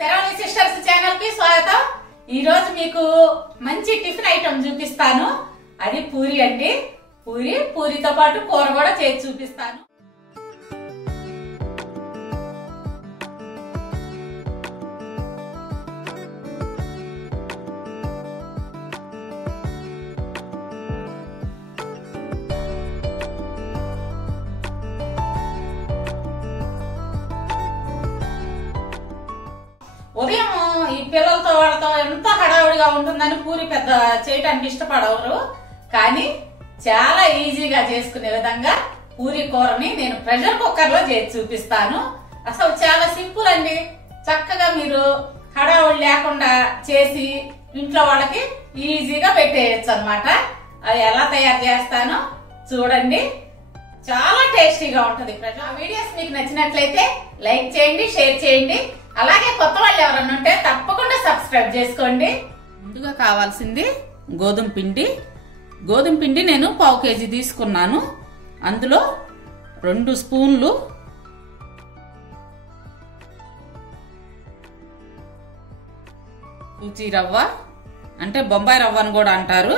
శరవణి sisters channel కి స్వాగతం। ఈ రోజు మీకు మంచి టిఫిన్ ఐటమ్ చూపిస్తాను। అది పూరి అండి। పూరితో పాటు కూర కూడా చేసి చూపిస్తాను। ఉదయం ఈ పిల్లలతో వాళ్ళతో ఎంత హడావుడిగా ఉంటుందని పూరి పెద్ద చేయడానికి ఇష్టపడవరు, కానీ చాలా ఈజీగా చేసుకునే విధంగా పూరి కూరని నేను ప్రెషర్ కుక్కర్ లో చేసి చూపిస్తాను। అసలు చాలా సింపుల్ అండి। చక్కగా మీరు హడావుడి లేకుండా చేసి ఇంట్లో వాళ్ళకి ఈజీగా పెట్టేయచ్చు అన్నమాట। అది ఎలా తయారు చేస్తానో చూడండి, చాలా టేస్టీగా ఉంటది। ఆ వీడియోస్ మీకు నచ్చినట్లయితే లైక్ చేయండి, షేర్ చేయండి। అలాగే కొత్త వాళ్ళు ఎవరన్నా ఉంటే తప్పకుండా సబ్స్క్రైబ్ చేసుకోండి। ముందుగా కావాల్సింది గోధుమ పిండి నేను 1/2 కేజీ తీసుకున్నాను। అందులో 2 స్పూన్లు సూజీ రవ్వ, అంటే బొంబాయి రవ్వ అని కూడా అంటారు,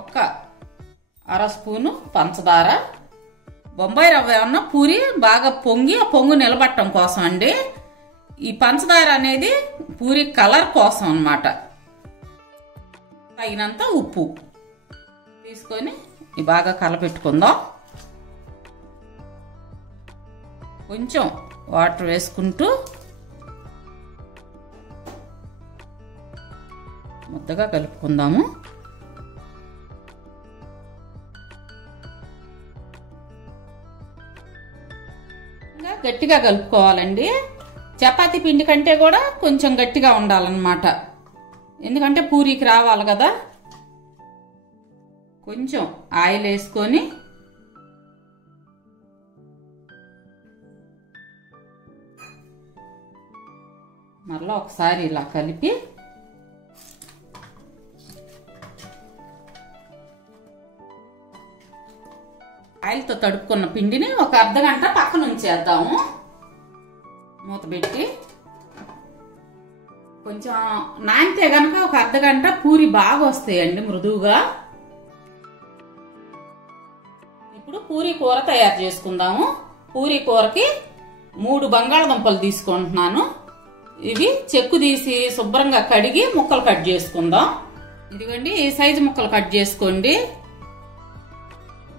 1/2 స్పూను పంచదార। బొంబాయి రవ్వ ఏమన్నా పూరి బాగా పొంగి ఆ పొంగు నిలబట్టడం కోసం అండి। ఈ పంచదార అనేది పూరి కలర్ కోసం అన్నమాట। తగినంత ఉప్పు తీసుకొని బాగా కలపెట్టుకుందాం। కొంచెం వాటర్ వేసుకుంటూ ముద్దగా కలుపుకుందాము। గట్టిగా కలుపుకోవాలండి। చపాతీ పిండి కంటే కూడా కొంచెం గట్టిగా ఉండాలన్నమాట, ఎందుకంటే పూరీకి రావాలి కదా। కొంచెం ఆయిల్ వేసుకొని మళ్ళీ ఒకసారి ఇలా కలిపి ఆయిల్తో తడుపుకున్న పిండిని ఒక అర్ధగంట పక్కన ఉంచేద్దాము। మూత పెట్టి కొంచెం నానితే గనక ఒక అర్ధగంట పూరి బాగా వస్తాయండి మృదువుగా। ఇప్పుడు పూరి కూర తయారు చేసుకుందాము। పూరి కూరకి 3 బంగాళదుంపలు తీసుకుంటున్నాను। ఇవి చెక్కు తీసి శుభ్రంగా కడిగి ముక్కలు కట్ చేసుకుందాం। ఇదిగోండి ఈ సైజు ముక్కలు కట్ చేసుకోండి।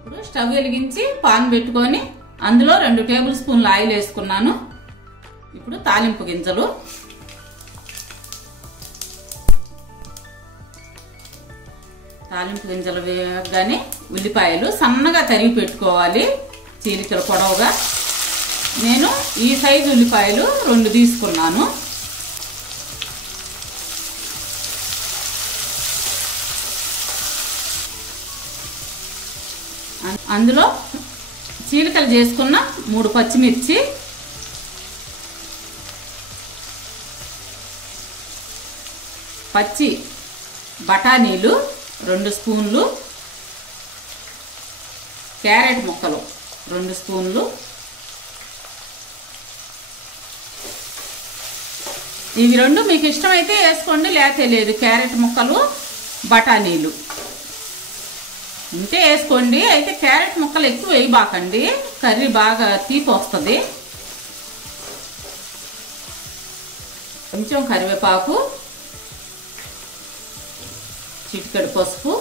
ఇప్పుడు స్టవ్ వెలిగించి పాన్ పెట్టుకొని అందులో 2 టేబుల్ స్పూన్ల ఆయిల్ వేసుకున్నాను। ఇప్పుడు తాలింపు గింజలు, వేయగానే ఉల్లిపాయలు సన్నగా తరిగి పెట్టుకోవాలి, చీలికల పొడవుగా। నేను ఈ సైజు ఉల్లిపాయలు 2 తీసుకున్నాను। అందులో చీలికలు చేసుకున్న 3 పచ్చిమిర్చి, పచ్చి బఠానీలు 2 స్పూన్లు, క్యారెట్ ముక్కలు 2 స్పూన్లు। ఇవి 2 మీకు ఇష్టమైతే వేసుకోండి, లేకపోతే లేదు। క్యారెట్ ముక్కలు బఠానీలు ఉంటే వేసుకోండి, అయితే క్యారెట్ ముక్కలు ఎక్కువ వేయబాకండి, కర్రీ బాగా తీపి వస్తుంది। కొంచెం కరివేపాకు, చిటికెడు పసుపు,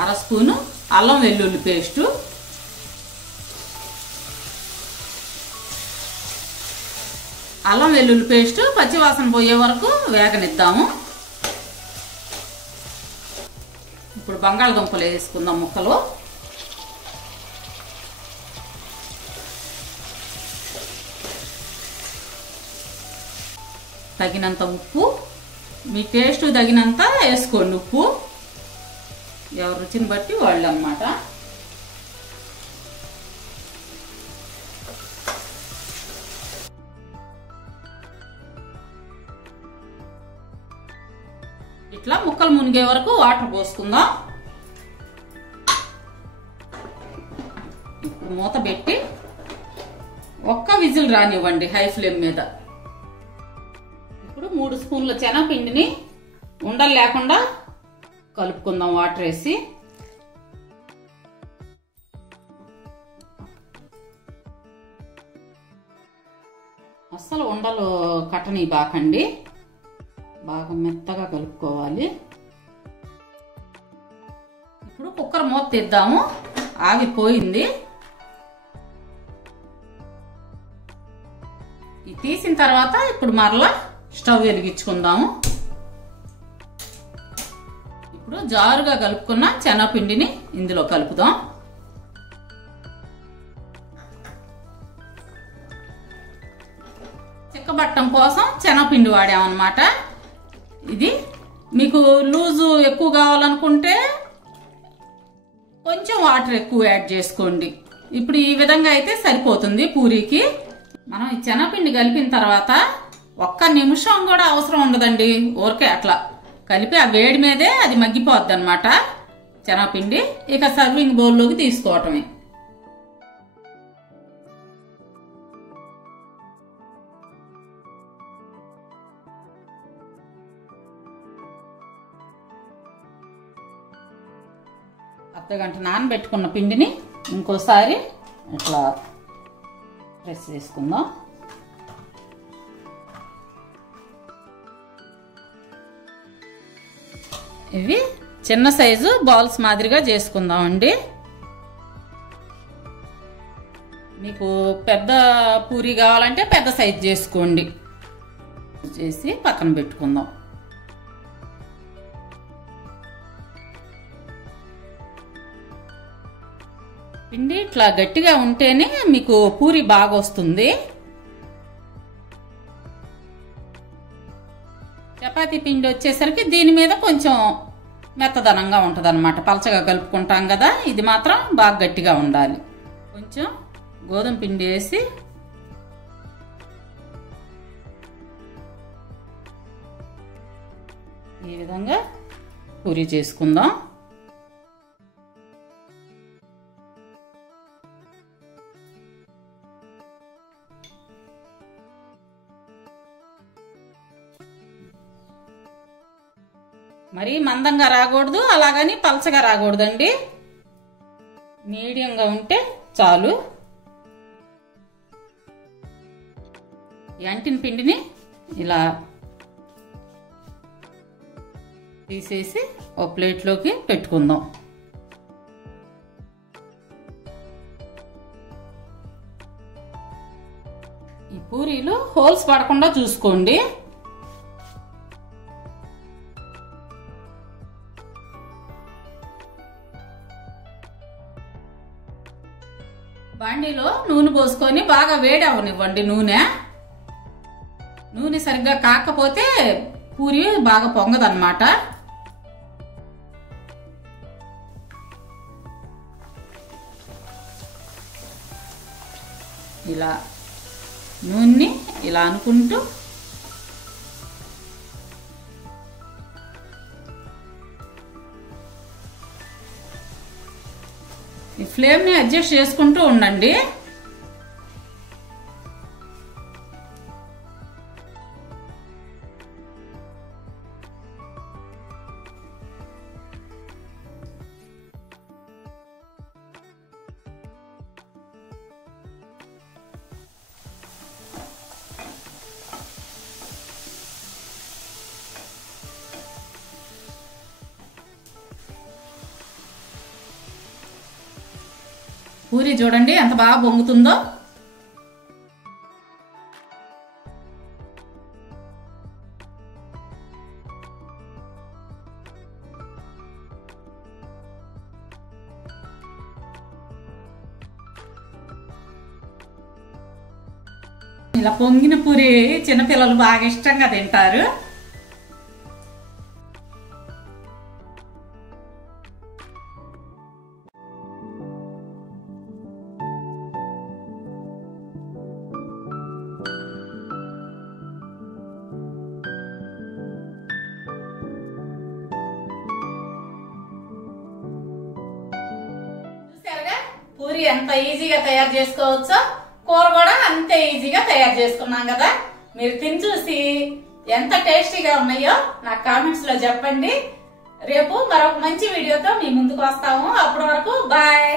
1/2 స్పూను అల్లం వెల్లుల్లి పేస్టు, పచ్చివాసన పోయే వరకు వేగనిద్దాము। ఇప్పుడు బంగాళదుంపలు వేసుకుందాం ముక్కలు। తగినంత ఉప్పు, మీ టేస్ట్ తగినంత వేసుకోండి ఉప్పు, ఎవరి రుచిని బట్టి వాళ్ళు అన్నమాట। ఇట్లా ముక్కలు మునిగే వరకు వాటర్ పోసుకుందాం। మూత పెట్టి ఒక్క విజిల్ రానివ్వండి హై ఫ్లేమ్ మీద. ఇప్పుడు 3 స్పూన్ల శనగపిండిని ఉండలు లేకుండా కలుపుకుందాం వాటర్ వేసి. అస్సలు ఉండలు కట్టని బాకండి, బాగా మెత్తగా కలుపుకోవాలి. ఇప్పుడు కుక్కర్ మూత తీద్దాము, ఆగిపోయింది. ఇది తీసిన తర్వాత ఇప్పుడు మరలా స్టవ్ వెలిగించుకుందాము. ఇప్పుడు జారుగా కలుపుకున్న శనగపిండిని ఇందులో కలుపుదాం. చిక్కబట్టం కోసం శనగపిండి వాడామన్నమాట. ఇది మీకు లూజు ఎక్కువ కావాలనుకుంటే కొంచెం వాటర్ ఎక్కువ యాడ్ చేసుకోండి. ఇప్పుడు ఈ విధంగా అయితే సరిపోతుంది పూరీకి. మనం ఈ శనగపిండి కలిపిన తర్వాత ఒక్క నిమిషం కూడా అవసరం ఉండదండి, ఊరికే అట్లా కలిపి ఆ వేడి మీదే అది మగ్గిపోద్ది అన్నమాట శనగపిండి. ఇక సర్వింగ్ బౌల్లోకి తీసుకోవటమే. అర్ధగంట నానబెట్టుకున్న పిండిని ఇంకోసారి ఇట్లా ప్రెస్ చేసుకుందాం. ఇవి చిన్న సైజు బాల్స్ మాదిరిగా చేసుకుందామండి. మీకు పెద్ద పూరి కావాలంటే పెద్ద సైజు చేసుకోండి. చేసి పక్కన పెట్టుకుందాం. పిండి ఇట్లా గట్టిగా ఉంటేనే మీకు పూరి బాగా వస్తుంది. చపాతీ పిండి వచ్చేసరికి దీని మీద కొంచెం మెత్తదనంగా ఉంటుంది అనమాట, పలచగా కలుపుకుంటాం కదా. ఇది మాత్రం బాగా గట్టిగా ఉండాలి. కొంచెం గోధుమ పిండి వేసి ఈ విధంగా పూరి చేసుకుందాం. మరీ మందంగా రాకూడదు, అలాగని పలచగా రాకూడదండి, మీడియంగా ఉంటే చాలు. యాంటిన్ పిండిని ఇలా తీసేసి ఒక ప్లేట్లోకి పెట్టుకుందాం. ఈ పూరీలు హోల్స్ పడకుండా చూసుకోండి. బాండీలో నూనె పోసుకొని బాగా వేడి అవనివ్వండి. నూనె సరిగ్గా కాకపోతే పూరి బాగా పొంగదన్నమాట. ఇలా నూనెని ఇలా అనుకుంటూ ఈ ఫ్లేమ్ని అడ్జస్ట్ చేసుకుంటూ ఉండండి. పూరి చూడండి ఎంత బాగా పొంగుతుందో. ఇలా పొంగిన పూరి చిన్నపిల్లలు బాగా ఇష్టంగా తింటారు. పూరి ఎంత ఈజీగా తయారు చేసుకోవచ్చో కూర కూడా అంతే ఈజీగా తయారు చేసుకున్నాం కదా. మీరు తిని చూసి ఎంత టేస్టీగా ఉన్నాయో నాకు కామెంట్స్ లో చెప్పండి. రేపు మరొక మంచి వీడియోతో మీ ముందుకు వస్తాము. అప్పటి వరకు బాయ్.